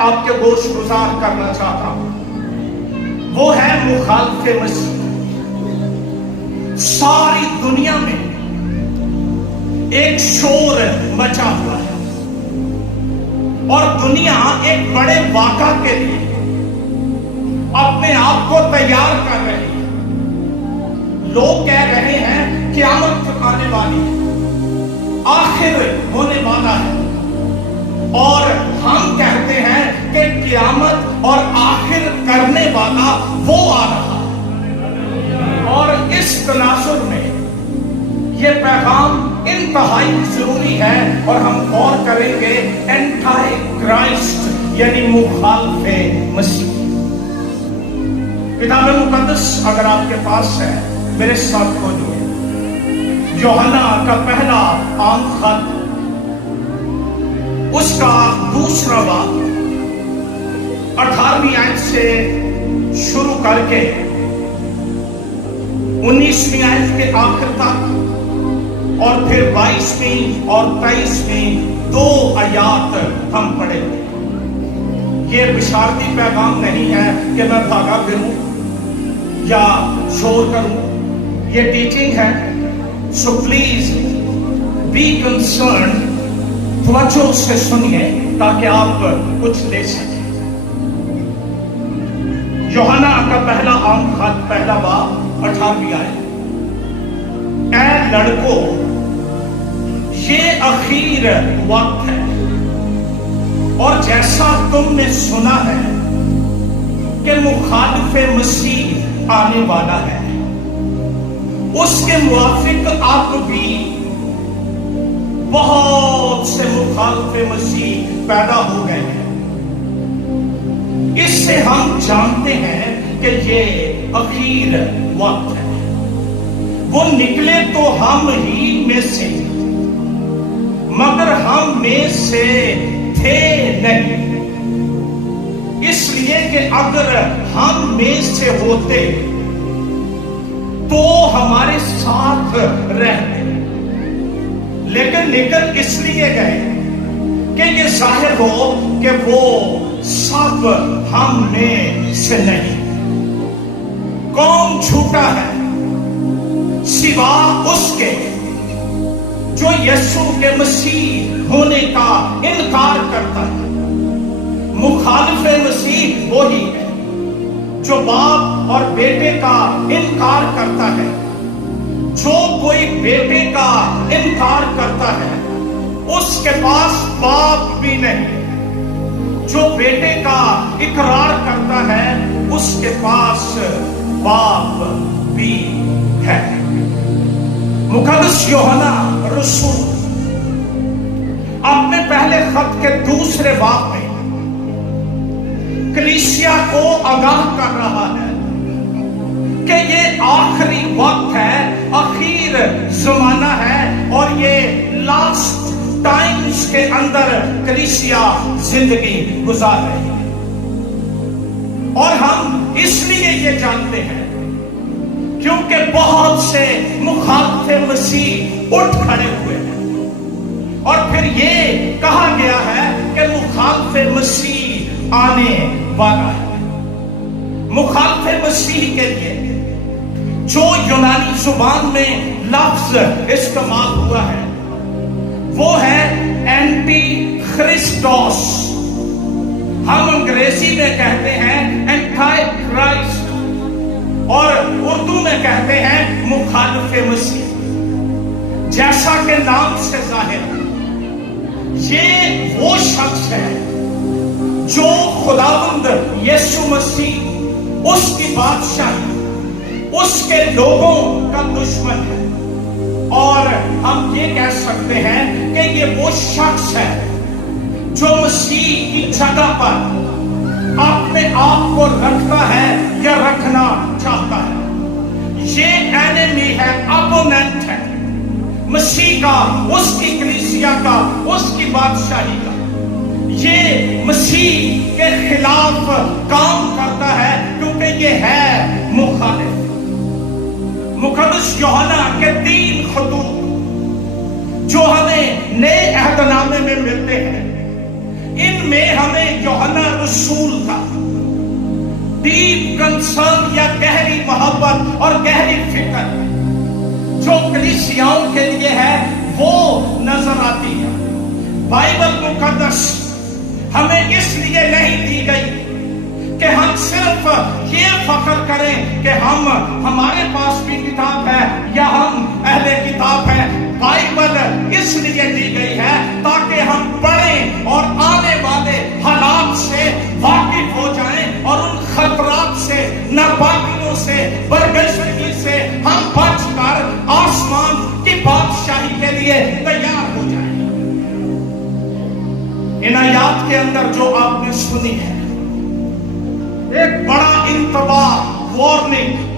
آپ کے گوش گزار کرنا چاہتا ہوں، وہ ہے مخالف مسیح۔ ساری دنیا میں ایک شور مچا ہوا ہے اور دنیا ایک بڑے واقعہ کے لیے اپنے آپ کو تیار کر رہی ہے۔ لوگ کہہ رہے ہیں قیامت آنے والی ہے، آخر ہونے والا ہے، اور ہم کہتے ہیں کہ قیامت اور آخر کرنے والا وہ آ رہا ہے۔ اور اس تناظر میں یہ پیغام انتہائی ضروری ہے، اور ہم غور کریں گے اینٹی کرائسٹ یعنی مخالف مسیح۔ کتاب مقدس اگر آپ کے پاس ہے میرے ساتھ کھولیے، یوحنا کا پہلا عام خط، اس کا دوسرا باب 18ویں آیت سے شروع کر کے 19ویں آیت کے آخر تک، اور پھر 22ویں اور 23ویں 2 آیات ہم پڑھیں گے۔ یہ بشارتی پیغام نہیں ہے کہ میں بھاگا پھروں یا شور کروں، یہ ٹیچنگ ہے۔ سو پلیز بی کنسرن، توجہ سے سنیے تاکہ آپ کچھ لے سکیں۔ یوحنا کا پہلا عام خط، پہلا باب 18ویں آیت، اے لڑکوں، یہ اخیر وقت ہے، اور جیسا تم نے سنا ہے کہ مخالف مسیح آنے والا ہے، اس کے موافق اب بھی بہت سے مخالف مسیح پیدا ہو گئے ہیں۔ اس سے ہم جانتے ہیں کہ یہ اخیر وقت ہے۔ وہ نکلے تو ہم ہی میں سے، مگر ہم میں سے تھے نہیں، اس لیے کہ اگر ہم میں سے ہوتے تو ہمارے ساتھ رہتے، لیکن نکل اس لیے گئے کہ یہ ظاہر ہو کہ وہ سب ہم میں سے نہیں۔ کون جھوٹا ہے سوا اس کے جو یسوع کے مسیح ہونے کا انکار کرتا ہے؟ مخالف مسیح وہی ہے جو باپ اور بیٹے کا انکار کرتا ہے۔ جو کوئی بیٹے کا انکار کرتا ہے اس کے پاس باپ بھی نہیں، جو بیٹے کا اقرار کرتا ہے اس کے پاس باپ بھی ہے۔ مقدس یوحنا رسول اپنے پہلے خط کے دوسرے باب میں کلیسیا کو آگاہ کر رہا ہے کہ یہ آخری وقت ہے، آخر زمانہ ہے، اور یہ لاسٹ ٹائمز کے اندر کلیسیا زندگی گزار رہی ہے۔ اور ہم اس لیے یہ جانتے ہیں کیونکہ بہت سے مخالف مسیح اٹھ کھڑے ہوئے ہیں، اور پھر یہ کہا گیا ہے کہ مخالف مسیح آنے والا ہے۔ مخالف مسیح کے لیے جو یونانی زبان میں لفظ استعمال ہوا ہے وہ ہے اینٹی خرسٹوس۔ ہم انگریزی میں کہتے ہیں اینٹی کرائسٹ، اور اردو میں کہتے ہیں مخالف مسیح۔ جیسا کہ نام سے ظاہر ہے، یہ وہ شخص ہے جو خداوند یسوع مسیح، اس کی بادشاہی، اس کے لوگوں کا دشمن ہے۔ اور ہم یہ کہہ سکتے ہیں کہ یہ وہ شخص ہے جو مسیح کی جگہ پر اپنے آپ کو رکھتا ہے یا رکھنا چاہتا ہے۔ یہ اینیمی ہے، اپوننٹ ہے مسیح کا، اس کی کلیسیا کا، اس کی بادشاہی کا۔ یہ مسیح کے خلاف کام کرتا ہے کیونکہ یہ ہے مخالف۔ مقدس یوحنا کے 3 خطوط جو ہمیں نئے عہد نامے میں ملتے ہیں، ان میں ہمیں یوحنا رسول کا ڈیپ کنسرن یا گہری محبت اور گہری فکر جو کلیسیاؤں کے لیے ہے وہ نظر آتی ہے. بائبل مقدس ہمیں اس لیے نہیں دی گئی کہ ہم صرف یہ فخر کریں کہ ہمارے پاس بھی کتاب ہے یا ہم اہل کتاب ہیں. بائبل اس لیے دی گئی ہے تاکہ ہم پڑھیں اور آنے والے حالات سے واقف ہو جائیں اور ان خطرات سے، ناپاکیوں سے، برگزیدگی سے ہم بچ کر آسمان کی بادشاہی کے لیے تیار ہو جائیں. ان آیات کے اندر جو آپ نے سنی ہے ایک بڑا انتباہ، وارننگ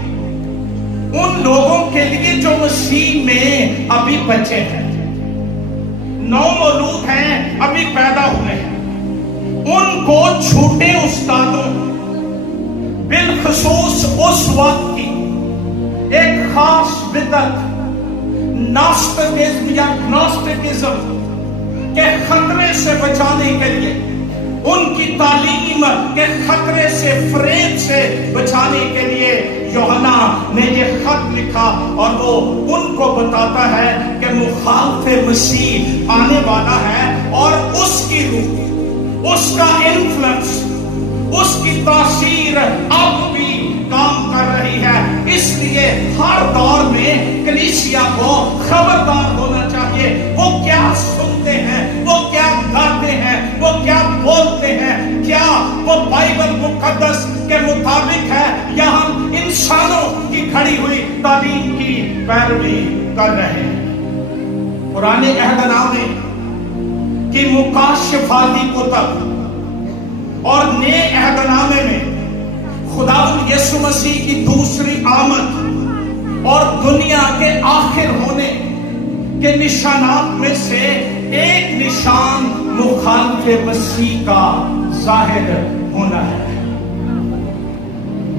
ان لوگوں کے لیے جو مسیح میں ابھی بچے ہیں، نومولود ہیں، ابھی پیدا ہوئے ہیں. ان کو جھوٹے استادوں، بالخصوص اس وقت کی ایک خاص بدعت ناسٹکزم یا گنوسٹکزم کے خطرے سے بچانے کے لیے، ان کی تعلیم کے خطرے سے، فریب سے بچانے کے لیے یوحنا نے یہ خط لکھا اور وہ ان کو بتاتا ہے کہ مخالف مسیح آنے والا ہے اور اس کی روح، اس کا انفلوئنس، اس کی تاثیر اب بھی کام کر رہی ہے. اس لیے ہر دور میں کلیسیا کو خبردار ہونا چاہیے. وہ کیا سنتے ہیں، وہ کیا گاتے ہیں، وہ کیا بولتے ہیں، کیا وہ بائبل مقدس کے مطابق ہے یا ہم انسانوں کی کھڑی ہوئی تعلیم کی پیروی کر رہے ہیں. پرانے عہد نامے کی مکاشفاتی کتب اور نئے عہد نامے میں خداوند یسوع مسیح کی دوسری آمد اور دنیا کے آخر ہونے کے نشانات میں سے ایک نشان مخالف مسیح کا ظاہر ہونا ہے.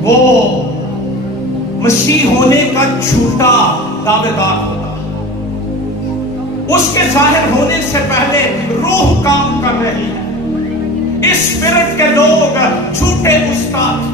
وہ مسیح ہونے کا جھوٹا دعوے دار ہوگا. اس کے ظاہر ہونے سے پہلے روح کام کر رہی ہے. اسپرٹ کے لوگ، جھوٹے استاد،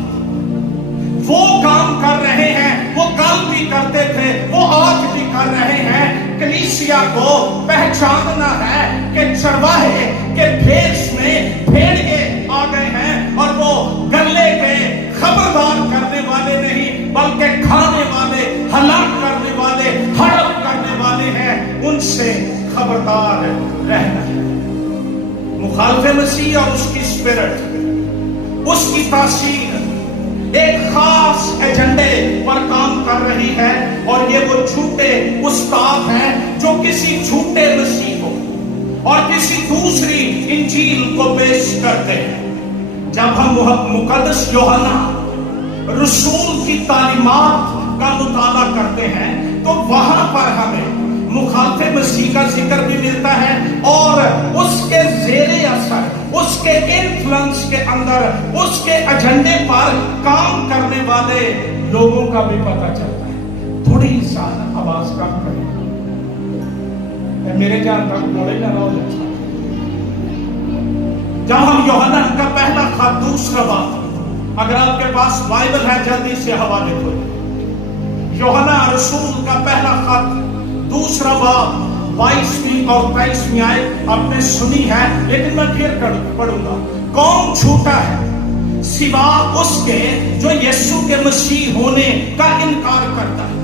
وہ کام کر رہے ہیں. وہ کل بھی کرتے تھے، وہ آج بھی کر رہے ہیں. کلیسیا کو پہچاننا ہے کہ چرواہے کے بھیس میں بھیڑیے آ گئے ہیں اور وہ گلے کے خبردار کرنے والے نہیں بلکہ کھانے والے، ہلاک کرنے والے، ہڑپ کرنے والے ہیں. ان سے خبردار رہنا ہے. مخالف مسیح اور اس کی اسپرٹ، اس کی تاثیر ایک خاص ایجنڈے پر کام کر رہی ہے اور یہ وہ جھوٹے استاد ہیں جو کسی جھوٹے مسیح کو اور کسی دوسری انجیل کو پیش کرتے ہیں. جب ہم مقدس یوحنا رسول کی تعلیمات کا مطالعہ کرتے ہیں تو وہاں پر ہمیں مخالف مسیح کا ذکر بھی ملتا ہے اور اس کے زیر اثر، اس کے انفلوئنس کے اندر، اس کے ایجنڈے پر کام کرنے والے لوگوں کا بھی پتہ چلتا ہے. تھوڑی سا آواز کم کریں، میرے جان تک بولے نہ رہو. جب ہم یوحنا کا پہلا خط دوسرا باب، اگر آپ کے پاس بائبل ہے جلدی سے حوالے کھولیں. یوحنا رسول کا پہلا خط دوسرا باب 22ویں اور 23ویں آیت آپ نے سنی ہے لیکن میں پھر پڑھوں گا. کون جھوٹا ہے سوا اس کے جو یسوع کے مسیح ہونے کا انکار کرتا ہے.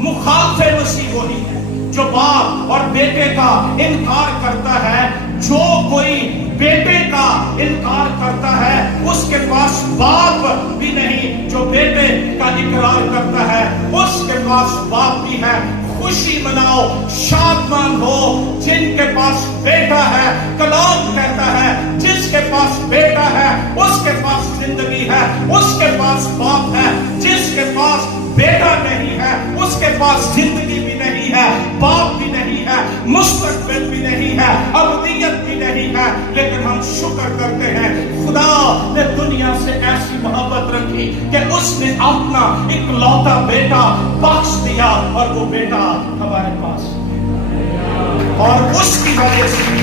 مخالف مسیح وہی ہے جو باپ اور بیٹے کا انکار کرتا ہے. جو کوئی بیٹے کا انکار کرتا ہے اس کے پاس باپ بھی نہیں. جو بیٹے کا اقرار کرتا ہے اس کے پاس باپ بھی ہے. خوشی مناؤ، شادمان ہو جن کے پاس بیٹا ہے. کلام کہتا ہے جس کے پاس بیٹا ہے اس کے پاس زندگی ہے، اس کے پاس باپ ہے. جس کے پاس بیٹا نہیں ہے اس کے پاس زندگی بھی نہیں ہے، باپ بھی نہیں ہے، مستقبل بھی نہیں ہے، ابدیت بھی نہیں ہے. لیکن ہم شکر کرتے ہیں خدا نے دنیا سے ایسی محبت رکھی کہ اس نے اپنا اکلوتا بیٹا بخش دیا اور وہ بیٹا ہمارے پاس اور اس کی وجہ سے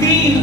3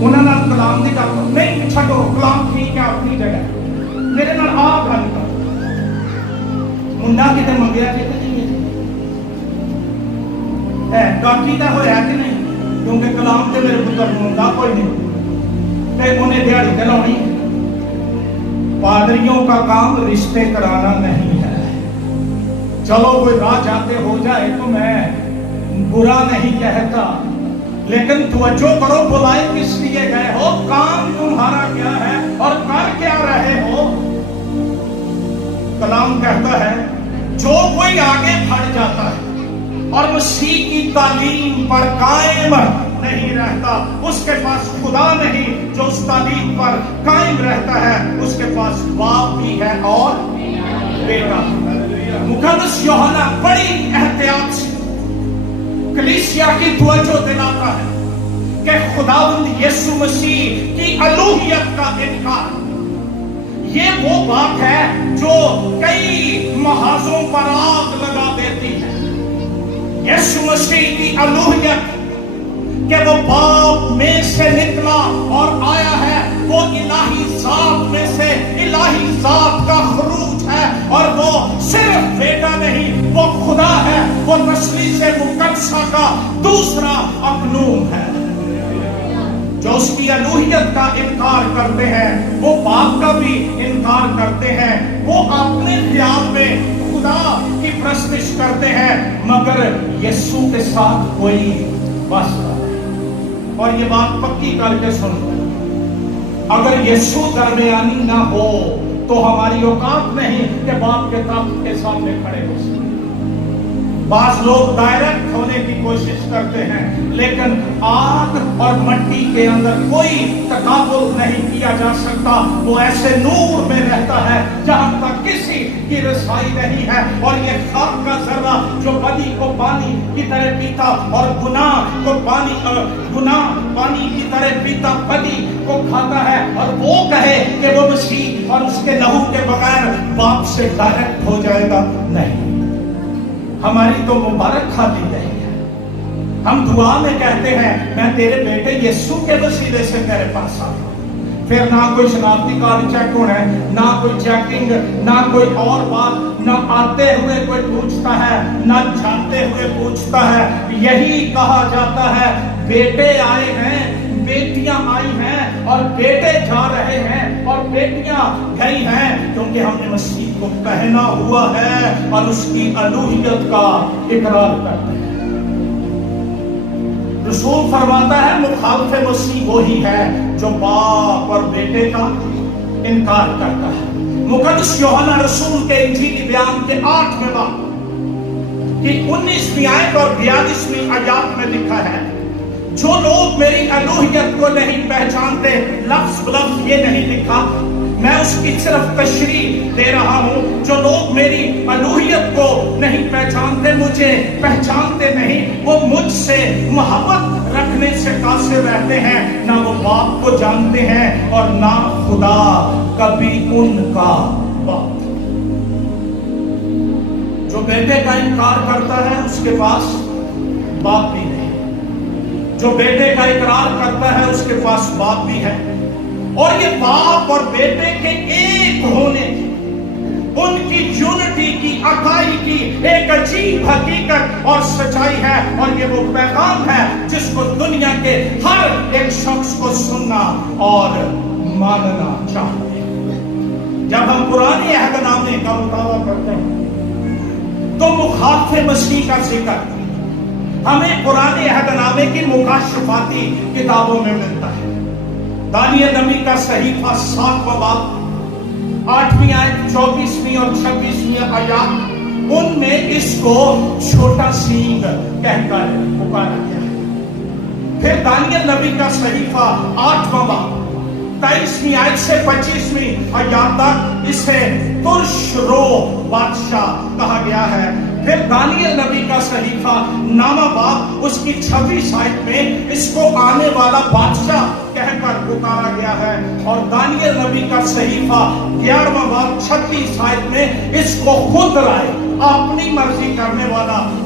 انہوں نے کلام کی گل نہیں چھڈو، کلام ٹھیک ہے اپنی جگہ، میرے نال آ گل کر، منڈا کتے منگیا کہ نہیں ہے گاٹھی کا ہوا کہ نہیں، کیونکہ کلام سے میرے پتر منڈا کوئی نہیں تے انہیں دیہڑی تے لاؤنی۔ پادریوں کا کام رشتے کرانا نہیں ہے، چلو کوئی راہ جاتے ہو جائے تو میں برا نہیں کہتا، لیکن توجہ کرو بلائے کس لیے گئے ہو، کام تمہارا کیا ہے اور کر کیا رہے ہو۔ کلام کہتا ہے جو کوئی آگے بڑھ جاتا ہے اور مسیح کی تعلیم پر قائم نہیں رہتا، اس کے پاس خدا نہیں، جو اس تعلیم پر قائم رہتا ہے اس کے پاس باپ بھی ہے اور بیٹا۔ مقدس یوحنا بڑی احتیاط سے کلیسیا کی توجہ دلاتا ہے کہ خداوند یسوع مسیح کی الوہیت کا انکار یہ وہ بات ہے جو کئی محاذوں پر آگ لگا دیتی ہے۔ یسوع مسیح کی الوہیت کہ وہ باپ میں سے نکلا اور آیا ہے، وہ الہی ذات میں سے الہی ذات کا خروج ہے، اور وہ صرف بیٹا نہیں، وہ خدا ہے، وہ نسلی سے مقدسہ کا دوسرا اقنوم ہے۔ جو اس کی الوہیت کا انکار کرتے ہیں وہ باپ کا بھی انکار کرتے ہیں، وہ اپنے خیال میں خدا کی پرستش کرتے ہیں مگر یسوع کے ساتھ کوئی واسطہ نہیں۔ اور یہ بات پکی کر کے سن لو، اگر یسوع درمیانی نہ ہو تو ہماری اوقات نہیں کہ باپ کے تخت کے سامنے کھڑے ہو سکیں۔ بعض لوگ ڈائریکٹ ہونے کی کوشش کرتے ہیں لیکن آگ اور مٹی کے اندر کوئی تقابل نہیں کیا جا سکتا، وہ ایسے نور میں رہتا ہے جہاں تک کسی کی رسائی نہیں ہے۔ اور یہ خاک کا ذرہ جو بدی کو پانی کی طرح پیتا اور گناہ کو پانی کی طرح پیتا بدی کو کھاتا ہے، اور وہ کہے کہ وہ مسیح اور اس کے لہو کے بغیر باپ سے ڈائریکٹ ہو جائے گا، نہیں۔ ہماری تو مبارک کھاتی رہی ہے، ہم دعا میں کہتے ہیں میں تیرے بیٹے یسوع کے وسیلے سے تیرے پاس آیا ہوں، پھر نہ کوئی شناختی کارڈ چیک ہونا ہے، نہ کوئی چیکنگ، نہ کوئی اور بات، نہ آتے ہوئے کوئی پوچھتا ہے نہ جاتے ہوئے پوچھتا ہے۔ یہی کہا جاتا ہے بیٹے آئے ہیں، بیٹیاں آئی ہیں، اور بیٹے جا رہے ہیں اور بیٹیاں گئی ہیں، کیونکہ ہم نے مسیح کو پہنا ہوا ہے اور اس کی الوہیت کا اقرار کرتے ہیں۔ رسول فرماتا ہے مخالف مسیح وہی ہے جو باپ اور بیٹے کا انکار کرتا ہے۔ مقدس یوحنا رسول کے انجیلی بیان کے 8ویں باب کی 19ویں آیت اور 42ویں آیات میں لکھا ہے جو لوگ میری الوہیت کو نہیں پہچانتے، لفظ بلفظ یہ نہیں لکھا، میں اس کی صرف تشریح دے رہا ہوں، جو لوگ میری الوہیت کو نہیں پہچانتے، مجھے پہچانتے نہیں، وہ مجھ سے محبت رکھنے سے قاصر رہتے ہیں، نہ وہ باپ کو جانتے ہیں اور نہ خدا کبھی ان کا باپ۔ جو بیٹے کا انکار کرتا ہے اس کے پاس باپ بھی نہیں، جو بیٹے کا اقرار کرتا ہے اس کے پاس باپ بھی ہے۔ اور یہ باپ اور بیٹے کے ایک ہونے کی، ان کی یونٹی کی، اکائی کی ایک عجیب حقیقت اور سچائی ہے، اور یہ وہ پیغام ہے جس کو دنیا کے ہر ایک شخص کو سننا اور ماننا چاہیے۔ جب ہم پرانے عہد نامے کا مطالعہ کرتے ہیں تو مخالف مسیح کا ذکر ہمیں پرانے عہد نامے کی مکاشفاتی کتابوں میں ملتا ہے۔ دانیل نبی کا صحیفہ 7واں باب 8ویں آیت 24ویں اور 26ویں آیات، ان میں اس کو چھوٹا سینگ کہہ کر پکارا گیا ہے۔ پھر دانیل نبی کا صحیفہ 8واں باب 23ویں آیت سے 25ویں آیات تک اسے ترش رو بادشاہ کہا گیا ہے۔ پھر دانیل نبی کا صحیفہ 9واں باب اس کی 26 آیت میں اس کو آنے والا بادشاہ کہہ کر پکارا گیا ہے، اور دانیل نبی کا صحیفہ 11واں باب 36 آیت میں اس کو خود رائے اپنی مرضی کرنے والا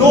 2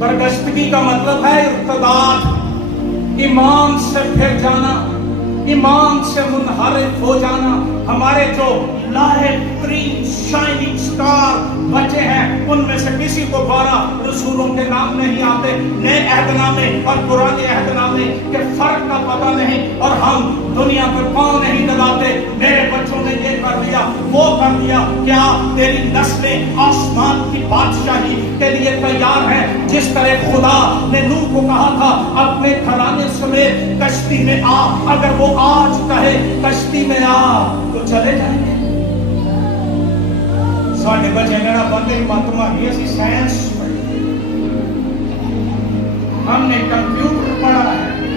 برگشتگی کا مطلب ہے ارتداد، ایمان سے پھر جانا، ایمان سے منحرف ہو جانا۔ ہمارے جو لائٹ گرین شائننگ سٹار بچے ہیں ان میں سے کسی کو 12 رسولوں کے نام نہیں آتے، نئے عہد نامے اور پرانے عہد نامے کے فرق کا پتہ نہیں، اور ہم دنیا پر پاؤں نہیں دباتے۔ میرے بچوں نے یہ کر دیا وہ کر دیا، کیا تیری نسلیں آسمان کی بادشاہی کے لیے تیار ہے؟ جس طرح خدا نے نوح کو کہا تھا اپنے گھرانے سمیت کشتی میں آ، اگر وہ آج کہے کشتی میں آ تو چلے جائیں گے۔ ساڑھے بچے میرا بندے مت ماری، اسی سائنس پڑھی، ہم نے کمپیوٹر پڑھا ہے،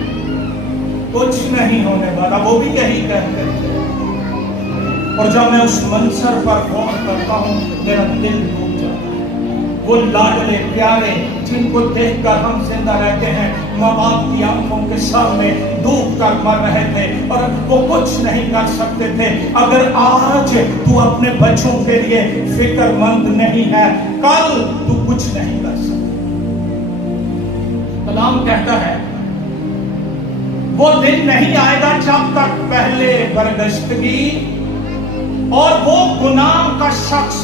کچھ نہیں ہونے والا، وہ بھی یہی کہتے تھے۔ اور جب میں اس منظر پر غور کرتا ہوں میرا دل ڈوب جاتا ہے۔ وہ لاڈلے پیارے جن کو دیکھ کر ہم زندہ رہتے ہیں، ماں باپ کی آنکھوں کے سامنے ڈوب کر مر رہے تھے اور وہ کچھ نہیں کر سکتے تھے۔ اگر آج تو اپنے بچوں کے لیے فکر مند نہیں ہے، کل تو کچھ نہیں کر سکتا۔ کلام کہتا ہے وہ دن نہیں آئے گا جب تک پہلے برگشتگی اور وہ گناہ کا شخص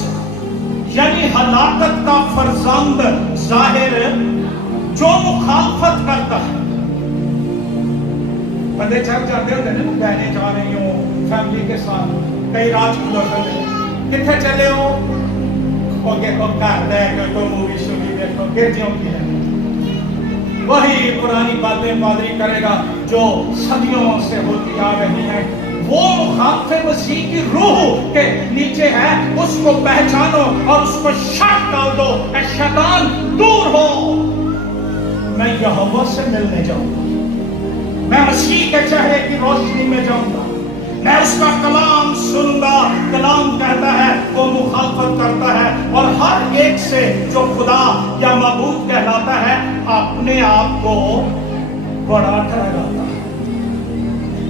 یعنی ہلاکت کا فرزند ظاہر جو مخالفت کرتا ہے۔ بندے چل جاتے ہوتے ہیں نا، بہنیں جا رہی ہوں فیملی کے ساتھ، کئی رات کو لوٹے کتنے چلے ہو، کوئی مووی شووی دیکھو، گرجیوں کی ہے، وہی پرانی باتیں پادری کرے گا جو صدیوں سے ہوتی آ رہی ہیں۔ وہ مخالف مسیح کی روح کے نیچے ہے، اس کو پہچانو اور اس کو شک ڈال دو، اے شیطان دور ہو، میں یہوہ سے ملنے جاؤں گا، میں مسیح کے چہرے کی روشنی میں جاؤں گا، میں اس کا کلام سنوں گا۔ کلام کہتا ہے وہ مخالفت کرتا ہے اور ہر ایک سے جو خدا یا معبود کہلاتا ہے اپنے آپ کو بڑا ٹھہراتا ہے۔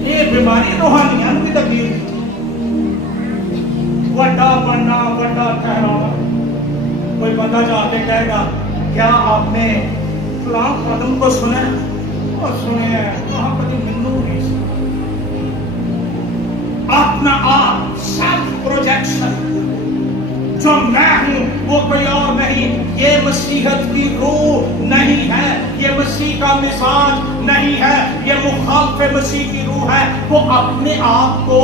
یہ بیماری روحانیت کی تبدیل بڑا بننا، بڑا ٹھہرانا۔ کوئی بندہ جا کے کہے گا کیا آپ نے فلاں خادم کو سنا؟ اور سنے وہاں کبھی منو نہیں سنا۔ اپنا آپ سیلف پروجیکشن، جو میں ہوں وہ کوئی اور نہیں، یہ مسیحت کی روح نہیں ہے، یہ مسیح کا مزاج نہیں ہے، یہ مخالف مسیح کی روح ہے۔ وہ اپنے آپ کو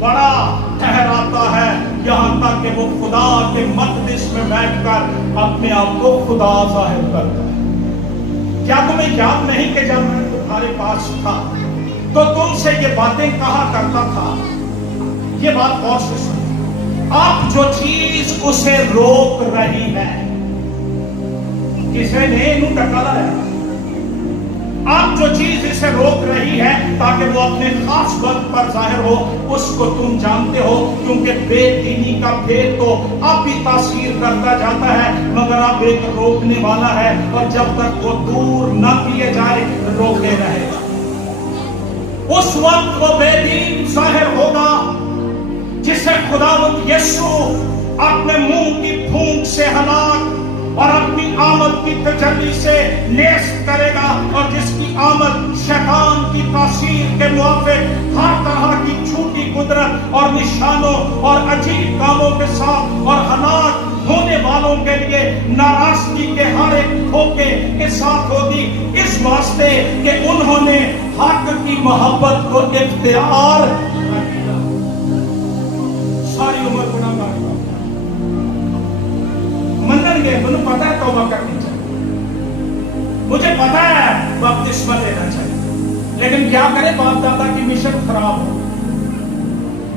بڑا ٹھہراتا ہے یہاں تک کہ وہ خدا کے مقدس میں بیٹھ کر اپنے آپ کو خدا ظاہر کرتا ہے۔ کیا تمہیں یاد نہیں کہ جب میں تمہارے پاس تھا تو تم سے یہ باتیں کہا کرتا تھا؟ یہ بات غور سے سنو، اب جو چیز اسے روک رہی ہے، کسی نے انہوں ڈکالا ہے، اب جو چیز اسے روک رہی ہے تاکہ وہ اپنے خاص وقت پر ظاہر ہو، اس کو تم جانتے ہو، کیونکہ بے دینی کا بھید تو اب بھی تاثیر کرتا جاتا ہے، مگر اب ایک روکنے والا ہے، اور جب تک وہ دور نہ کیے جائے روکے رہے گا۔ اس وقت وہ بے دین ظاہر ہوگا جسے خداوند یسوع اپنے منہ کی پھونک سے ہلاک اور اپنی آمد کی تجلی سے نیست کرے گا، اور جس کی آمد شیطان کی تاثیر کے موافق ہر طرح کی جھوٹی قدرت اور نشانوں اور عجیب کاموں کے ساتھ اور ہلاک ہونے والوں کے لیے ناراضگی کے ہر ایک دھوکے کے ساتھ ہوگی، اس واسطے کہ انہوں نے حق کی محبت کو اختیار ساری عمر گناہ کر منن گے۔ مجھے پتا ہے توبہ کرنی چاہیے، مجھے پتا ہے بپتسمہ لینا چاہیے، لیکن کیا کرے باپ دادا کی مشن خراب ہو۔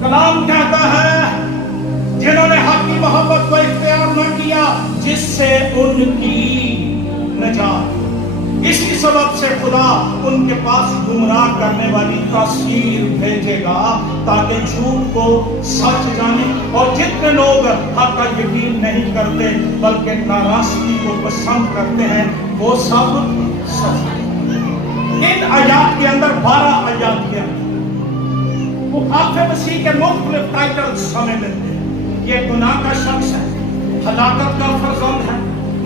کلام کہتا ہے جنہوں نے حق کی محبت کو اختیار نہ کیا جس سے ان کی نجات، اسی سبب سے خدا ان کے پاس گمراہ کرنے والی تاثیر بھیجے گا تاکہ جھوٹ کو سچ جانے، اور جتنے لوگ حق کا یقین نہیں کرتے بلکہ ناراضگی کو پسند کرتے ہیں وہ سب سچ۔ ان آیات کے اندر 12 آیات کے اندر مخالف مسیح کے مختلف ٹائٹلز ہمیں ملتے ہیں۔ یہ گناہ کا شخص ہے، ہلاکت کا فرزند ہے،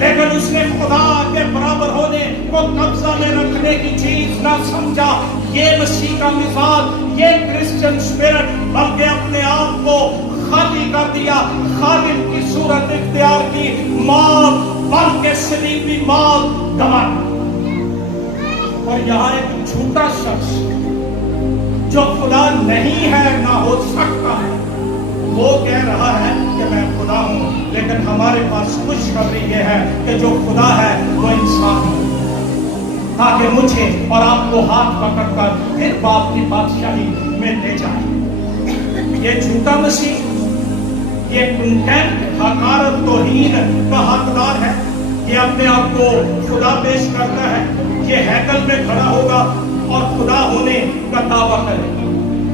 لیکن اس نے خدا کے برابر ہونے کو قبضہ میں رکھنے کی چیز نہ سمجھا. یہ مسیح کا مثال، یہ کرسچن اسپرٹ، بلکہ اپنے آپ کو خالی کر دیا، خادم کی صورت اختیار کی، موت بلکہ صلیبی موت گوا. اور یہاں ایک جھوٹا شخص جو خدا نہیں ہے نہ ہو سکتا ہے، وہ کہہ رہا ہے کہ میں خدا ہوں. لیکن ہمارے پاس خوشخبری یہ ہے کہ جو خدا ہے وہ انسان ہے، تاکہ مجھے اور آپ کو ہاتھ پکڑ کر پھر باپ کی بادشاہی میں لے جائے. یہ جھوٹا مسیح، یہ کنٹمپٹ، حقارت، توہین کا حقدار ہے. یہ اپنے آپ کو خدا پیش کرتا ہے. یہ ہیکل میں کھڑا ہوگا اور خدا ہونے کا دعویٰ کرے گا.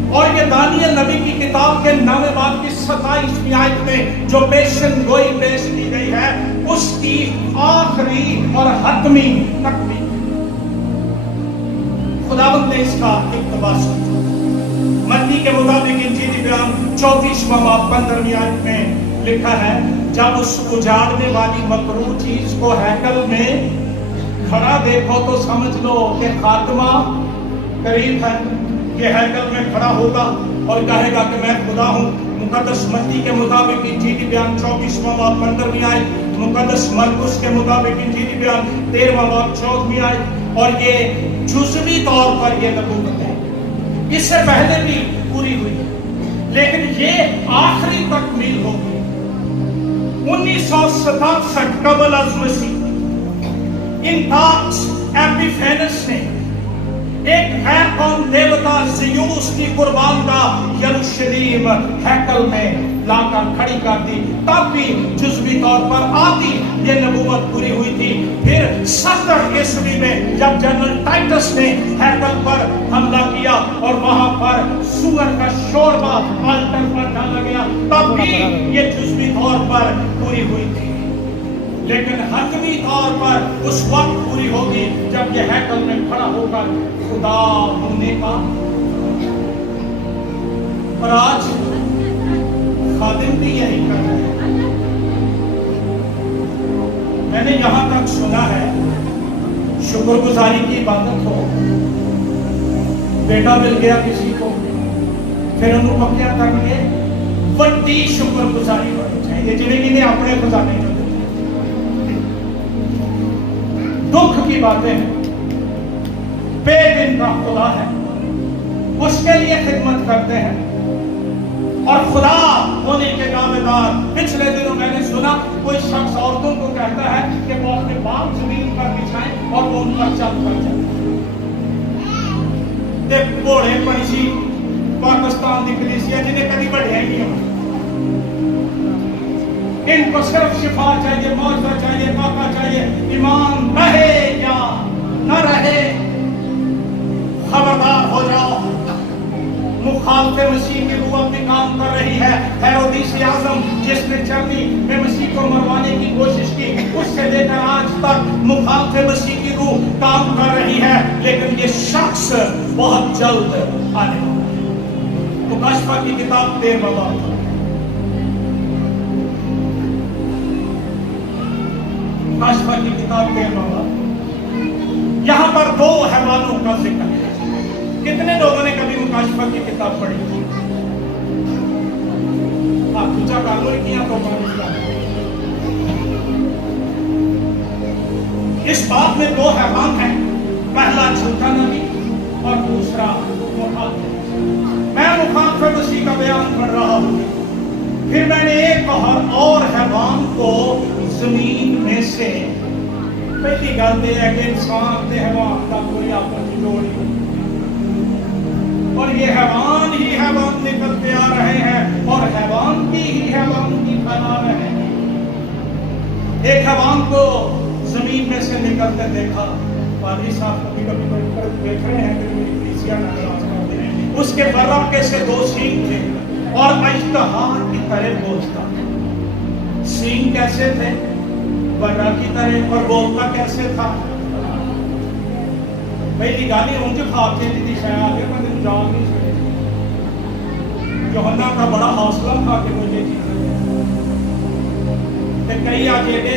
اور یہ دانیل نبی کی کتاب کے 9 باب کی 27ویں آیت میں جو پیشن گوئی پیش کی گئی ہے، اس کی آخری اور حتمی تکمیل. خداوند نے اس کا اقتباس کیا. متی کے مطابق انجیلی بیان 34واں باب 15ویں آیت میں لکھا ہے، جب اس اجاڑنے والی مکروہ چیز کو ہیکل میں کھڑا دیکھو تو سمجھ لو کہ خاتمہ قریب ہے. یہ ہیکل میں کھڑا ہوگا اور کہے گا کہ میں خدا ہوں. مقدس متی کے مطابق انجیلی بیان 24واں باب 15ویں آیت، مقدس مرقس کے مطابق انجیلی بیان 13واں باب 14ویں آیت. اور یہ جزوی طور پر یہ نبوت ہے، اس سے پہلے بھی پوری ہوئی، لیکن یہ آخری تکمیل ہوگی 1967 قبل از مسیح. انتاکس ایپیفینس نے ایک غیر قوم دیوتا زیوس کی قربان گاہ یروشلیم ہیکل میں لا کر کھڑی کر دی. تب بھی جزوی طور پر آتی یہ نبوت پوری ہوئی تھی. پھر 70 عیسوی میں جب جنرل ٹائٹس نے ہیکل پر حملہ کیا اور وہاں پر سور کا شوربہ آلٹر پر ڈالا گیا، تب بھی یہ جزوی طور پر پوری ہوئی تھی. لیکن حتمی طور پر اس وقت پوری ہوگی جب یہ ہیکل میں کھڑا ہو کر خدا ہونے کا. اور آج خادم بھی یہی کر رہے ہیں. میں نے یہاں تک سنا ہے شکر گزاری کی عبادت ہو، بیٹا مل گیا کسی کو، پھر انہوں کو کیا کرنگے؟ بڑی شکر گزاری ہونی چاہیے جنہیں اپنے خزانے جو دکھ کی باتیں ہیں. بے دن کا خدا ہے، اس کے لیے خدمت کرتے ہیں اور خدا ہونے کے دعوے دار. پچھلے دنوں میں نے سنا کوئی شخص عورتوں کو کہتا ہے کہ وہ اپنے بال زمین پر بچھائیں اور وہ ان پر چل کر جائیں. یہ بوڑھے پنچھی پاکستان کی کلیسیا جنہیں کبھی بڑھے نہیں ہو، ان کو صرف شفا چاہیے، معجزہ چاہیے، موقع چاہیے. ایمان رہے یا نہ رہے، خبردار ہو جاؤ. مخالف مسیح کی روح اپنے کام کر رہی ہے. ہیرودیس اعظم جس نے چرنی میں مسیح کو مروانے کی کوشش کی، اس سے لے کر آج تک مخالف مسیح کی روح کام کر رہی ہے. لیکن یہ شخص بہت جلد آنے والا ہے. مکاشفہ کی کتاب 13واں باب، مکاشفہ کی کتاب 13واں باب، یہاں پر 2 حیوانوں کا ذکر ہے. کتنے لوگوں نے کبھی مکاشفہ کی کتاب پڑھی؟ آپ پوچھا کالو کیا تو اس بات میں 2 حیوان ہیں، پہلا جھوٹا نبی اور دوسرا مخالف. میں مخالف مسیح کا بیان پڑھ رہا ہوں. پھر میں نے ایک اور حیوان کو زمین میں سے، پہلی گل یہ ہے کہ انسان تے حیوان کا کوئی آپس کی جوڑ نہیں، اور یہ حیوان ہی حیوان نکلتے آ رہے ہیں اور حیوان کی ہی حیوان کی پھیلا رہے ہیں. ایک حیوان کو زمین میں سے نکلتے دیکھا. پادری صاحب کبھی کبھی دیکھ رہے ہیں کہ میری کلیسیا ناراض کرتے ہیں. اس کے برابر سے 2 سینگ تھے اور اژدہا کی طرح بولتا. سینگ کیسے تھے؟ برا کی طرح. اور بولتا کیسے تھا؟ پہلی گالی ان جو خواب چیتی تھی شاید آگے میں دن جان نہیں سکتے. یوحنا کا بڑا حوصلہ تھا کہ مجھے چیزیں کہ کئی آگے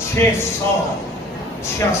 666।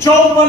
54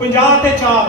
54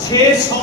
600।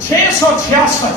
666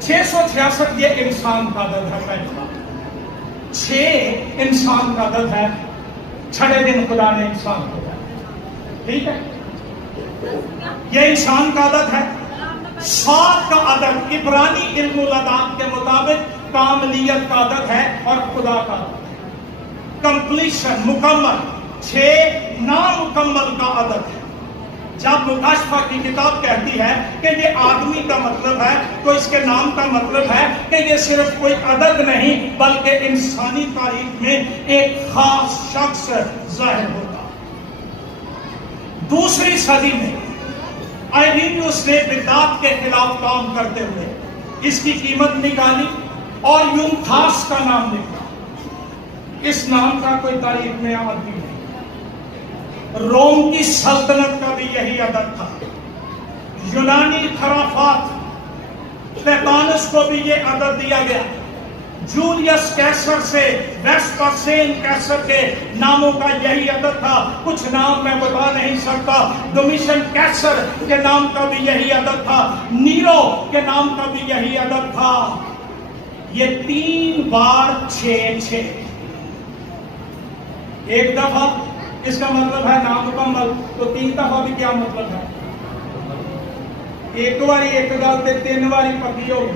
666 یہ انسان کا عدد ہے پہلا. 6 انسان کا عدد ہے. چھٹے دن خدا نے انسان کو بنایا. ٹھیک ہے, یہ انسان کا عدد ہے. 7 کا عدد عبرانی علم العداد کے مطابق کاملیت کا عدد ہے اور خدا کا عدد ہے. کمپلیشن, مکمل. 6 نامکمل کا عدد ہے. جب مکاشفہ کی کتاب کہتی ہے کہ یہ آدمی کا مطلب ہے تو اس کے نام کا مطلب ہے کہ یہ صرف کوئی عدد نہیں بلکہ انسانی تاریخ میں ایک خاص شخص ظاہر ہوتا. دوسری صدی میں آئرینیوس نے بدعت کے خلاف کام کرتے ہوئے اس کی قیمت نکالی اور یونتھاس کا نام لکھا. اس نام کا کوئی تاریخ میں آدمی نہیں. روم کی سلطنت کا بھی یہی عدد تھا. یونانی خرافات, پلیٹانس کو بھی یہ عدد دیا گیا. جولیس کیسر سے ویسپاسین کیسر کے ناموں کا یہی عدد تھا. کچھ نام میں بتا نہیں سکتا. ڈومیشن کیسر کے نام کا بھی یہی عدد تھا. نیرو کے نام کا بھی یہی عدد تھا. یہ 3 بار 6. ایک دفعہ اس کا مطلب ہے نامکمل, تو 3 دفعہ بھی کیا مطلب ہے؟ ایک باری ایک گل تے 3 باری پکی ہو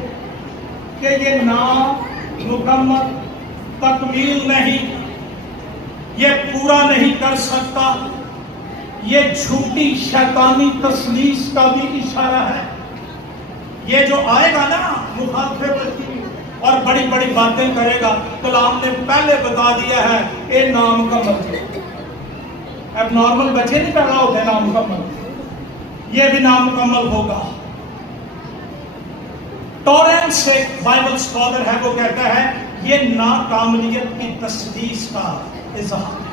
کہ یہ نام مکمل, تکمیل نہیں, یہ پورا نہیں کر سکتا. یہ جھوٹی شیطانی تسلیس کا بھی اشارہ ہے. یہ جو آئے گا نا مخالفت کی اور بڑی بڑی باتیں کرے گا, کلام نے پہلے بتا دیا ہے یہ نام کا مطلب. اب نارمل بچے نہیں پیدا ہوتے نامکمل, یہ بھی نامکمل ہوگا. ٹورنس ایک بائبل اسکالر ہے, وہ کہتا ہے یہ ناکاملیت کی تسلیس کا اظہار ہے.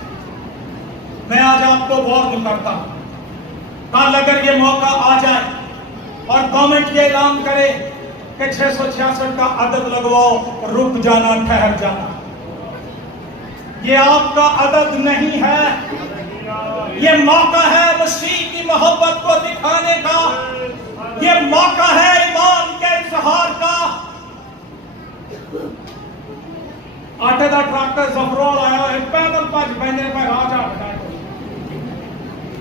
میں آج آپ کو غور کرتا ہوں, کل اگر یہ موقع آ جائے اور گورنمنٹ یہ اعلان کرے کہ 666 کا عدد لگواؤ, رک جانا, ٹھہر جانا. یہ آپ کا عدد نہیں ہے, یہ موقع ہے مسیح کی محبت کو دکھانے کا. یہ موقع ہے ایمان کے اظہار کا. آٹے دا ٹریکٹر زفرول آیا ہے, پیدل پج پہنے پہ راجا بٹائے,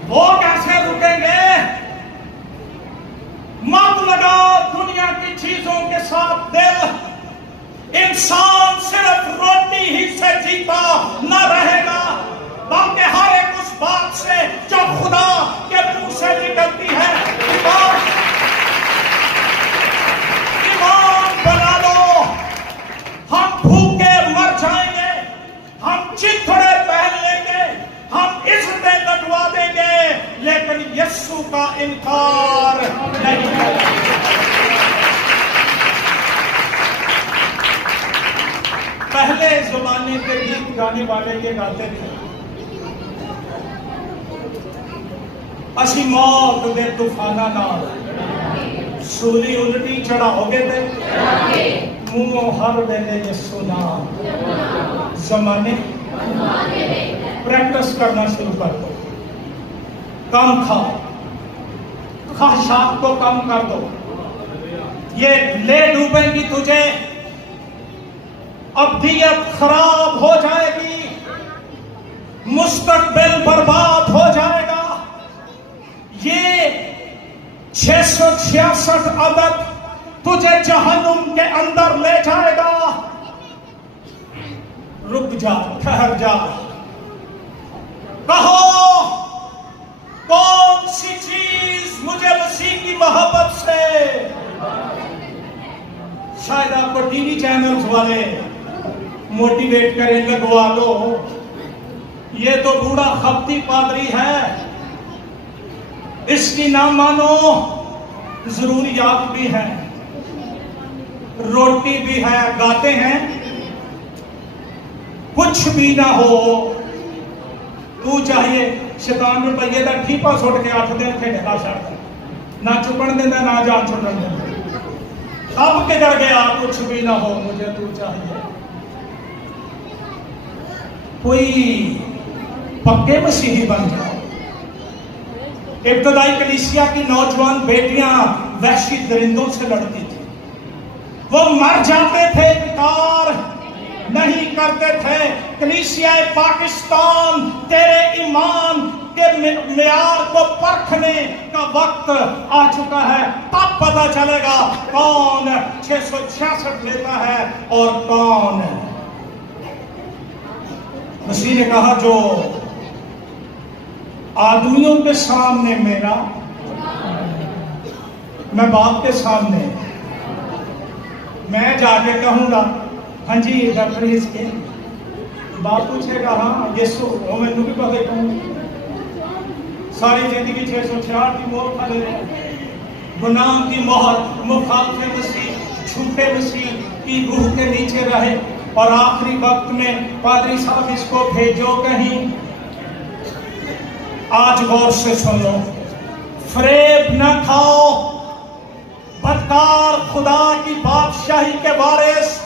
وہ کیسے رکیں گے؟ مت لگاؤ دنیا کی چیزوں کے ساتھ دل. انسان صرف روٹی ہی سے جیتا نہ رہے گا بلکہ ہر ایک اس بات سے جو خدا کے منہ سے نکلتی ہے. ایمان بنا لو. ہم بھوکے مر جائیں گے, ہم چتھڑے پہن لیں گے, ہم عزتیں لٹوا دیں گے, لیکن یسوع کا انکار نہیں ہے. پہلے زمانے کے گیت گانے والے یہ گاتے تھے, اسی موت دے طوفانہ نال سولی الٹی چڑھا ہو گئے تھے, منہ ہر ویلے یسوع نام. زمانے پریکٹس کرنا شروع کر دو. کم کھاؤ, خواہشات کو کم کر دو. یہ لے ڈوبیں گی تجھے, ابدیت خراب ہو جائے گی, مستقبل برباد ہو جائے گا. یہ 666 عدد تجھے جہنم کے اندر لے جائے گا. رک جا, ٹھہر جا. کہو کون سی چیز مجھے مسیح کی محبت سے. شاید آپ کو ٹی وی چینلز والے موٹیویٹ کریں, لگوا لو, یہ تو بوڑھا خبتی پادری ہے, اس کی نہ مانو. ضروریات بھی ہیں, روٹی بھی ہے, گاتے ہیں, کچھ بھی نہ ہو تو چاہیے شیطان روپیے کا ٹھیپا سٹ کے 8 دن کھیلے کا شرط, نہ چپن دینا نہ جان چھٹن دینا. اب کدھر گیا, کچھ بھی نہ ہو مجھے تو چاہیے. کوئی پکے مسیحی بن جاؤ. ابتدائی کلیسیا کی نوجوان بیٹیاں وحشی درندوں سے لڑتی تھی. وہ مر جاتے تھے، انکار نہیں کرتے تھے۔ کلیسیا پاکستان تیرے ایمان کے معیار کو پرکھنے کا وقت آ چکا ہے، تب پتہ چلے گا کون 666 لیتا ہے اور کون۔ مسیح نے کہا جو آدمیوں کے سامنے میرا، میں باپ کے سامنے میں جا کے کہوں گا ہاں جی ریفریز کے، باپ پوچھے گا ہاں یسو، وہ میں بھی پتہ کہوں ساری زندگی 666 کی مہر کھا لے رہے، گناہ کی مہر، مخالف مسیح، جھوٹے مسیح کی روح کے نیچے رہے، اور آخری وقت میں پادری صاحب اس کو بھیجو کہیں۔ آج غور سے سن لو، فریب نہ کھاؤ، بدکار خدا کی بادشاہی کے وارث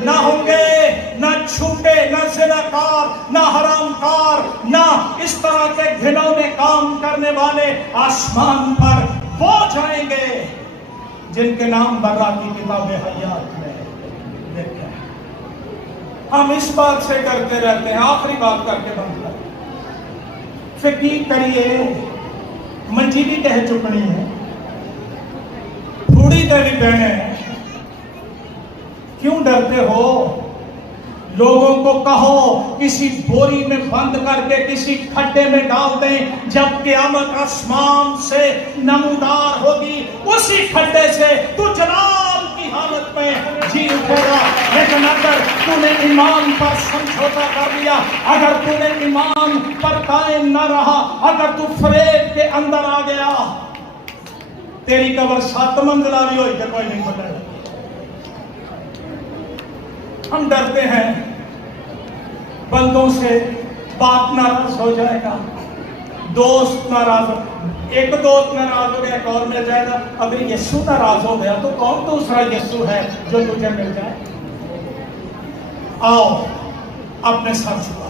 نہ ہوں گے، نہ چھوٹے، نہ زناکار، نہ حرام کار، نہ اس طرح کے گھنونے کام کرنے والے آسمان پر وہ جائیں گے جن کے نام برا کی کتاب حیات میں لکھے ہیں۔ ہم اس بات سے کرتے رہتے ہیں، آخری بات کر کے بند کرتے ہیں، فقیر کریے، منجی بھی کہہ چکنی ہے، تھوڑی تیری بہنیں، کیوں ڈرتے ہو؟ لوگوں کو کہو کسی بوری میں بند کر کے کسی کھڈے میں ڈال دیں، جب قیامت آسمان سے نمودار ہوگی، اسی کھڈے سے تو جلال کی حالت میں جی اٹھے گا۔ لیکن اگر تو نے ایمان پر سمجھوتا کر لیا، اگر تو نے ایمان پر قائم نہ رہا، اگر تو فریب کے اندر آ گیا، تیری قبر 7 منزلہ بھی ہوئی کہ کوئی نہیں پتہ۔ ہم ڈرتے ہیں بندوں سے، باپ ناراض ہو جائے گا، دوست ناراض ہو، ایک دوست ناراض ہو گیا ایک اور مل جائے گا، اگر یسوع ناراض ہو گیا تو کون دوسرا یسوع ہے جو تجھے مل جائے؟ آؤ اپنے سر چھپا